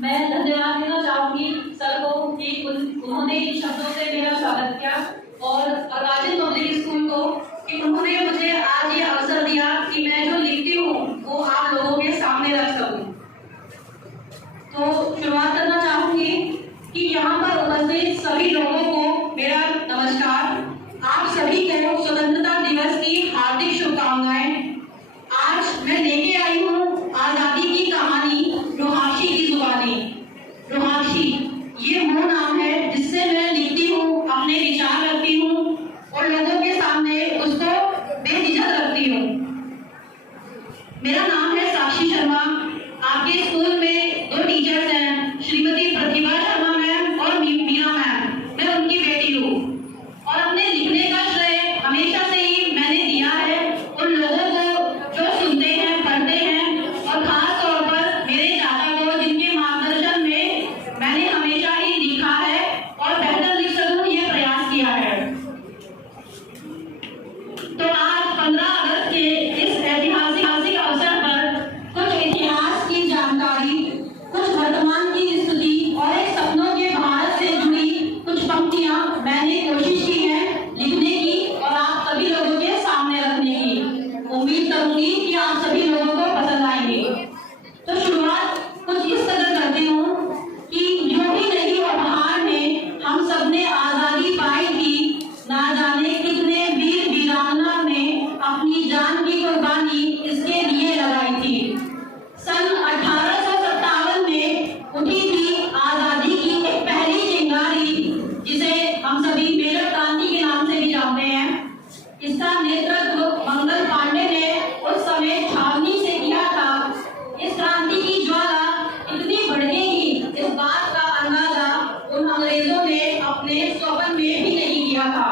मैं धन्यवाद देना चाहूंगी सर को कि उन्होंने इन शब्दों से मेरा स्वागत किया और राजन पब्लिक स्कूल को कि उन्होंने मुझे आज ये अवसर दिया कि मैं जो लिखती हूँ वो आप लोगों के सामने रख सकूं। तो शुरुआत करना चाहूंगी कि यहाँ पर उपस्थित सभी लोगों को मेरा नमस्कार। आप सभी को स्वतंत्रता दिवस की हार्दिक शुभकामनाएं। आज मैं लेके आई हूँ आजादी की कहानी, रुहाशी की जुबानी। रुहाशी ये वो नाम है जिससे मैं लिखती हूँ, अपने विचार रखती हूँ और लोगों के सामने उसको बेझिझक रखती हूँ। मेरा नाम है साक्षी शर्मा। आपके स्कूल में 2 टीचर्स हैं, श्रीमती प्रतिभा शर्मा मैम और मीरा मैम। मैं उनकी बेटी हूँ और अपने लिखने का श्रेय हमेशा से ही मैंने दिया है उन लोगों को जो सुनते हैं, पढ़ते हैं और खास तौर पर मेरे दादा को, जिनके मार्गदर्शन में मैंने हमेशा ही लिखा है और बेहतर लिख सकूं ये प्रयास किया है। तो आज 15 अगस्त के इस ऐतिहासिक अवसर पर कुछ इतिहास की जानकारी, कुछ वर्तमान की स्थिति और एक सपनों के भारत से जुड़ी कुछ पंक्तियां मैंने कोशिश की है लिखने की और आप सभी लोगों के सामने रखने की। उम्मीद करूंगी कि आप सभी लोगों को पसंद आएंगे। तो शुरुआत कुछ इस तरह करती हूँ कि यूं ही नहीं उपहार में हम सबने आजादी पाई थी, ना जाने कितने वीर वीरांगना ने अपनी जान की कुर्बानी इसके लिए लगाई थी। सन 1857 में उठी थी आजादी की एक पहली चिंगारी, जिसे हम सभी मेरठ क्रांति के नाम से भी जानते हैं। इसका नेतृत्व मंगल पांडे ने उस समय छावनी से किया था। इस क्रांति की ज्वाला इतनी बढ़ेगी, इस बात का अंदाजा उन अंग्रेजों ने अपने स्वप्न में भी नहीं किया था।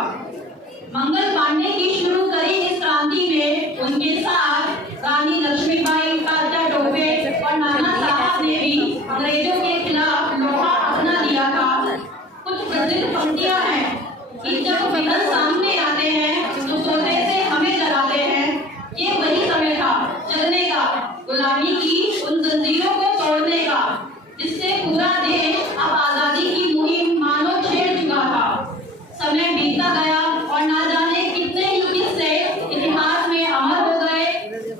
मंगल पांडे की शुरू करी इस क्रांति में उनके साथ रानी लक्ष्मीबाई, तात्या टोपे और नाना साहब ने भी अंग्रेजों के खिलाफ लोहा अपना दिया था। कुछ प्रसिद्ध पंक्तियां हैं कि जब विलन सामने आते हैं तो सोते से हमें डराते हैं। ये वही समय था जगने का, गुलामी की उन जंजीरों को तोड़ने का, जिससे पूरा देश अब आजादी की मुहिम मानो छेड़ चुका था। समय बीतता गया और ना जाने कितने ही किस्से इतिहास में अमर हो गए।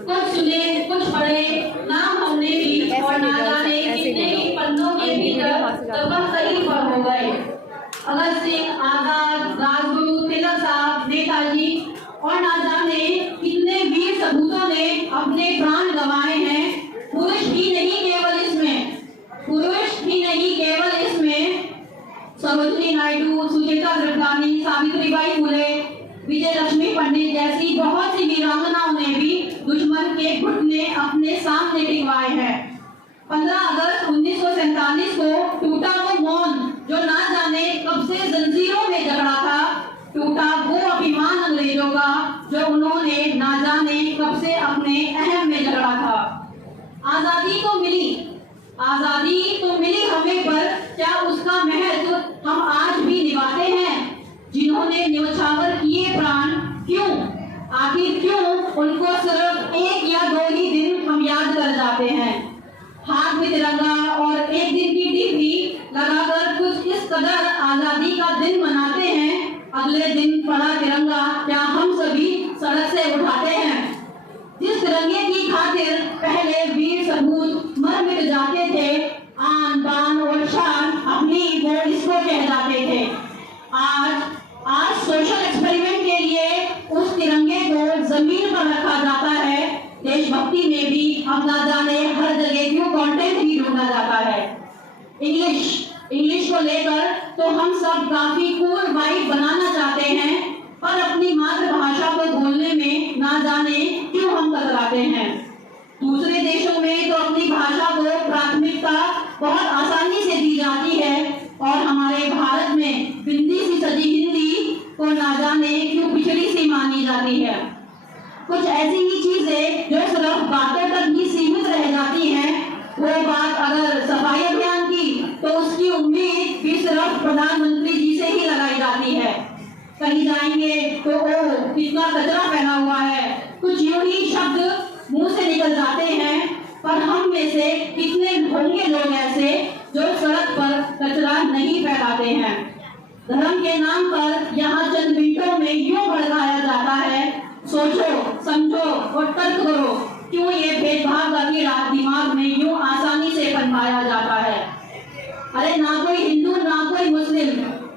कुछ सुने, कुछ पढ़े, नाम हमने भी और ना जाने कितने ही पन्नों के भीतर दबंग कहीं पर हो गए। भगत सिंह, आजाद, राजगुरु, तिलक साहब, नेताजी और ना जाने कितने वीर सपूतों ने अपने प्राण गंवाए हैं। पुरुष ही नहीं केवल इसमें सरोजिनी नायडू, सुचेता त्रिपाठी, सावित्रीबाई फुले, विजय लक्ष्मी पंडित जैसी बहुत सी वीरांगनाओं ने भी दुश्मन के घुटने अपने सामने टिकवाए हैं। 15 अगस्त 1947 को टूटा वो मौन जो ना जाने कब से जंजीरों में जकड़ा था। टूटा वो अभिमान अंग्रेजों का जो उन्होंने ना जाने कब से अपने अहम में जकड़ा था। आजादी तो मिली हमें, पर क्या उसका महत्व हम आज भी निभाते हैं? जिन्होंने न्योछावर किए प्राण, क्यों, आखिर क्यों उनको सिर्फ 1 या 2 ही दिन हम याद कर जाते हैं? हाथ में तिरंगा और एक दिन की डिग्री लगाकर कुछ इस कदर आजादी का दिन मनाते हैं, अगले दिन पड़ा तिरंगा क्या हम सभी सड़क से उठाते हैं? जिस तिरंगे की खातिर पहले वीर सपूत मर मिट जाते थे, आन बान और शान अपनी वो इसको कह जाते थे। आज सोशल एक्सपेरिमेंट के लिए उस तिरंगे को जमीन पर रखा जाता है। देशभक्ति में भी अब ना जाने हर जगह क्यों कंटेंट ही ढूंढा जाता है। इंग्लिश को लेकर तो हम सब काफी कूल वाइब बनाना चाहते हैं, पर अपनी मातृभाषा को बोलने में ना जाने क्यों हम कतराते हैं। दूसरे देशों में तो अपनी भाषा को प्राथमिकता बहुत आसानी से दी जाती है और हमारे भारत में बिंदी सी सजी हिंदी को ना जाने क्यों पिछड़ी सी मानी जाती है। कुछ ऐसी ही चीजें जो सिर्फ बातों तक ही सीमित रह जाती हैं। वो बात अगर सफाई अभियान की तो उसकी उम्मीद भी सिर्फ प्रधानमंत्री जी से ही लगाई जाती है। कहीं जाएंगे तो ओ कितना कचरा फैला हुआ है, कुछ यूं ही शब्द मुंह से निकल जाते हैं। पर हम में से कितने होंगे लोग ऐसे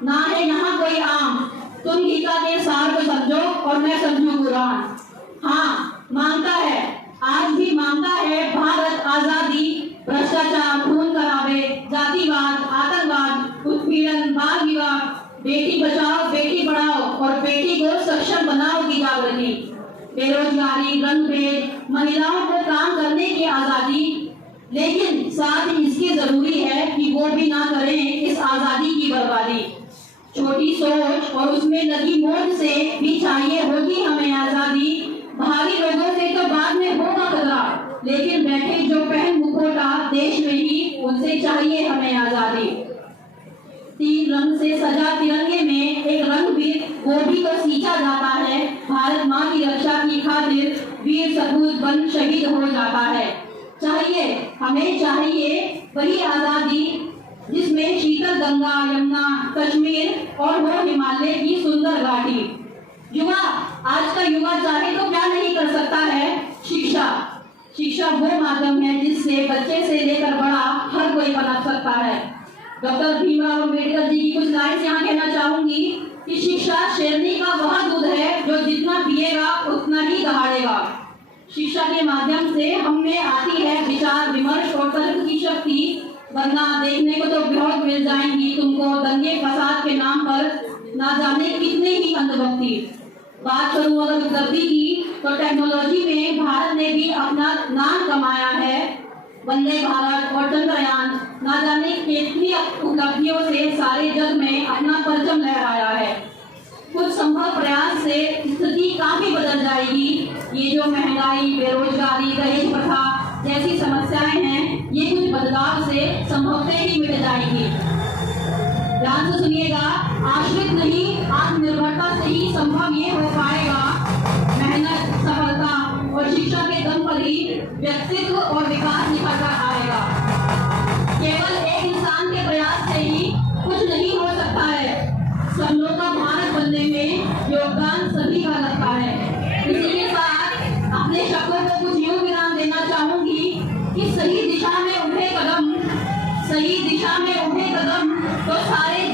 ना है यहाँ कोई आम। तुम गीता के सार को समझो और मैं समझूं कुरान। हाँ, मांगता है, आज भी मांगता है भारत आजादी। भ्रष्टाचार, खून खराबे, जातिवाद, आतंकवाद, उत्पीड़न, बाल विवाह, बेटी बचाओ बेटी पढ़ाओ और बेटी को सक्षम बनाओ की जागृति, बेरोजगारी, रंगभेद, महिलाओं को काम करने की आजादी। लेकिन साथ ही इसकी जरूरी है कि वो भी ना करें इस आजादी की बर्बादी। छोटी सोच और उसमें लगी मोद से भी चाहिए होगी हमें आजादी। भारी लोगों से तो बाद में होगा खतरा, लेकिन बैठे जो पहन मुखौटा देश में ही, उनसे चाहिए हमें आजादी। 3 रंग से सजा तिरंगे में एक रंग भी, वो भी तो सींचा जाता है। भारत माँ की रक्षा की खातिर वीर सपूत बन शहीद हो जाता है। चाहिए, हमें चाहिए वही आजादी जिसमें शीतल गंगा, यमुना, कश्मीर और वो हिमालय की सुंदर घाटी। युवा, आज का युवा चाहे तो क्या नहीं कर सकता है? शिक्षा। शिक्षा वो माध्यम है जिससे बच्चे से लेकर बड़ा हर कोई पनप सकता है। डॉक्टर भीमराव अम्बेडकर जी की कुछ लाइन्स यहाँ कहना चाहूंगी कि शिक्षा शेरनी का वह दूध है जो जितना पिएगा उतना ही दहाड़ेगा। शिक्षा के माध्यम से हम में आती है विचार विमर्श और तर्क की शक्ति, वरना देखने को तो बहुत मिल जाएंगी तुमको दंगे फसाद के नाम पर ना जाने कितने ही अंधभक्ति। बात करूं अगर उपलब्धि की, तो टेक्नोलॉजी में भारत ने भी अपना नाम कमाया है। वंदे भारत और चंद्रयान ना जाने कितनी उपलब्धियों से सारे जग में अपना परचम लहराया है। कुछ संभव प्रयास से स्थिति काफी बदल जाएगी। ये जो महंगाई, बेरोजगारी, दहेज प्रथा जैसी समस्याएं हैं, ये कुछ बदलाव से संभवतः ही मिट जाएंगी। ध्यान से सुनिएगा, आश्रित नहीं आत्मनिर्भरता से ही संभव ये हो पाएगा। मेहनत, सफलता और शिक्षा के दम पर ही व्यक्तित्व और विकास निखर कर आएगा। केवल एक इंसान के प्रयास से ही कुछ नहीं हो सकता है। सब लोगों का भारत बनने में योगदान सभी का लगता है। इसी के साथ अपने शब्दों को कुछ यूं विराम देना चाहूंगी कि सही दिशा में उठे कदम, सही दिशा में उठे कदम तो सारे